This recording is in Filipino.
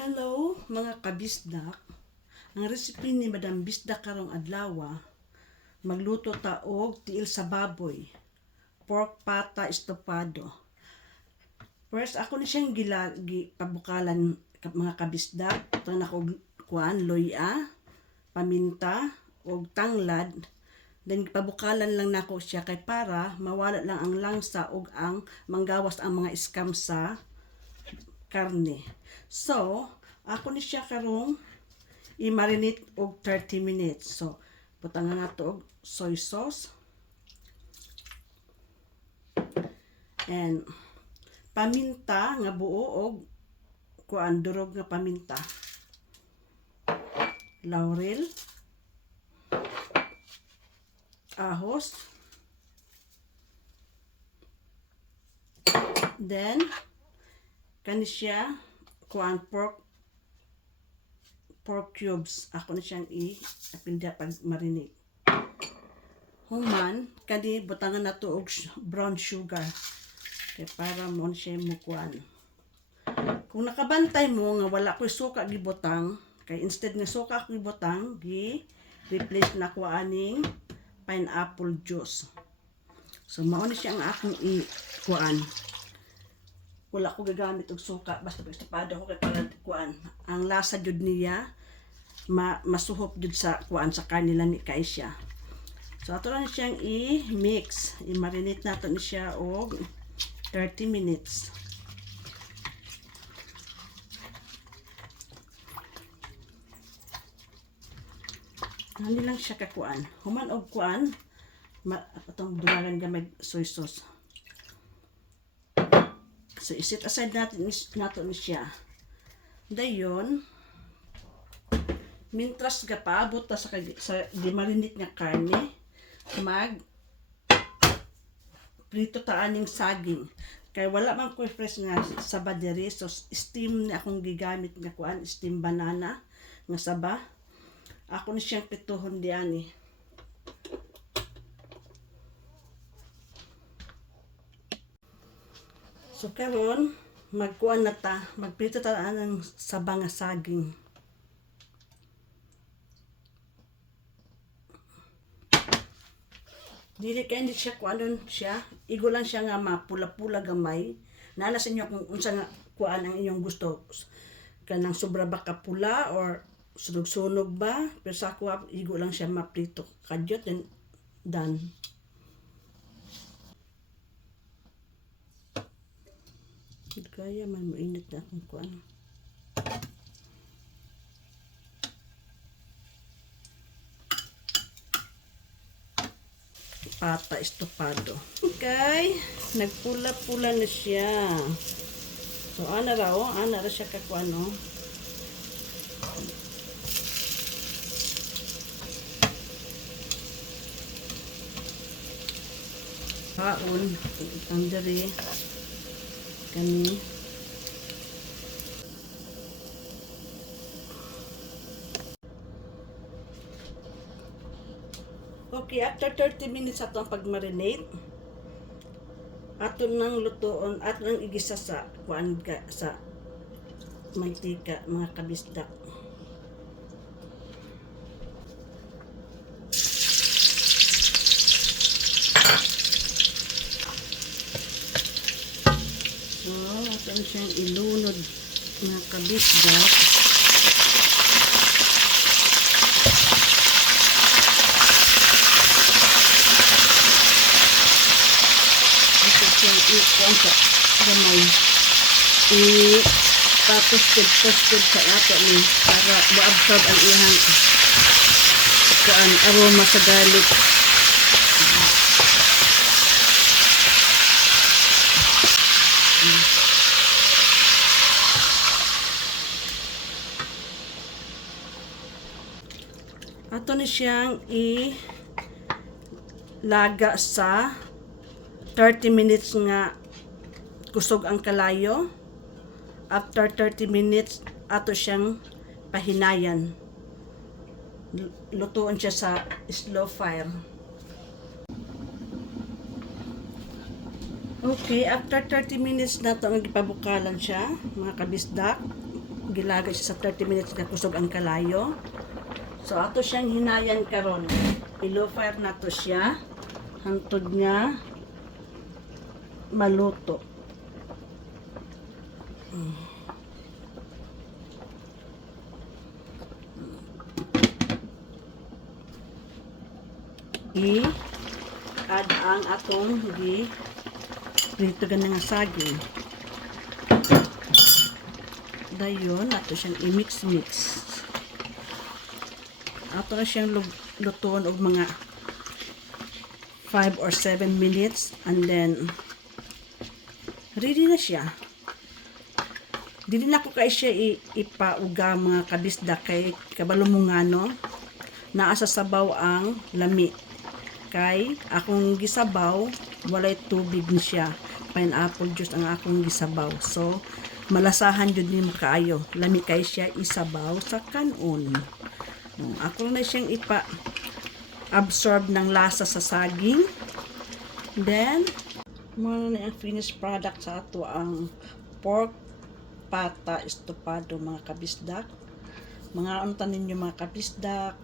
Hello mga kabisdak. Ang recipe ni Madam Bisdak karong adlaw, magluto ta og tiil sa baboy, pork pata estofado. First ako ni siyang pabukalan mga kabisdak. Ito na ko kuan loya, paminta og tanglad. Then pabukalan lang nako siya kay para mawala lang ang langsa og ang manggawas ang mga scam sa karne. So, ako ni siya karong i-marinate og 30 minutes. So, butangan nato og soy sauce. And paminta nga buo og kuan durog nga paminta. Laurel. Ahos. Then kani siya kuan pork cubes. Ako na siyang i-apilda pag marinate. Human kani butangan nato og brown sugar kay para mo siya mo kuan. Kung nakabantay mo nga wala ko'y suka gibutang, kay instead nga suka ko gibutang, replace na ko aning pineapple juice. So mao ni siya ang akong kuan. Wala ko gagamit og suka, basta estofado ko kay para kuan. Ang lasa jud niya masuhop jud sa kuan sa kanila ni kay siya. So ato lang siyang i-mix, i-marinate nato ni siya og 30 minutes. Ano lang siya kakuan. Human og kuan, atong dulagan gamay soy sauce. So, isit aside natin nato ni siya. Dayon, mintras gapaabot ta sa gimarinate nga karne, prito ta aning saging. Kay wala man ko fresh nga saba diri, so steam ni akong gigamit nga kuan, steam banana nga saba. Ako ni siyang pituhon diani. So karon magkuan na ta, magprito ta ng saba nga saging. Dili kay hindi siya kuanon siya, igo lang siya nga mapula-pula gamay. Nana sa inyo kung unsa nga kuan ang inyong gusto. Kanang sobra ba ka pula or sunog-sunog ba? Pero sa ako igo lang siya maprito. Kadyot and done. Kaya man mainit na akong kuan. Pata estofado. Okay, nagpula-pula na siya. So ana ra siya kakuan no. Kaon, ang diri kani. Okay, after 30 minutes ato ang pag-marinate, ato nang lutoon, ato nang igisa sa kuan sa mantika mga kabisdak. So, ato siyang ilunod mga kabisdak. Ikuan sa gamay. Patusted sa ato ni para ma-absorb ang iyang kuan aroma sa garlic. Ato ni siyang laga sa 30 minutes nga kusog ang kalayo. After 30 minutes, ato siyang pahinayan. Lutuon siya sa slow fire. Okay, after 30 minutes na ito, ipabukalan siya, mga kabisdak. Gilagay siya sa 30 minutes na kusog ang kalayo. So ato siyang hinayan karon. I-low fire na to siya. Hantod nga maluto. I-add ang atong prito nga saging. Dayon, ato siyang i-mix-mix. Ato na siyang lutuon og mga 5 or 7 minutes and then ready na siya. Dili na ko kay siya ipauga mga kabisda kay kabalo mo nga no, naa sa sabaw ang lami. Kay akong gisabaw, walay tubig ni siya. Pineapple juice ang akong gisabaw. So, malasahan jud ni kaayo. Lami kay siya isabaw sa kanon. Ako na siyang absorb ng lasa sa saging. Then, muna na ang finished product sa ato ang pork pata estopado mga kabisdak. Mga untan ninyo mga kabisdak.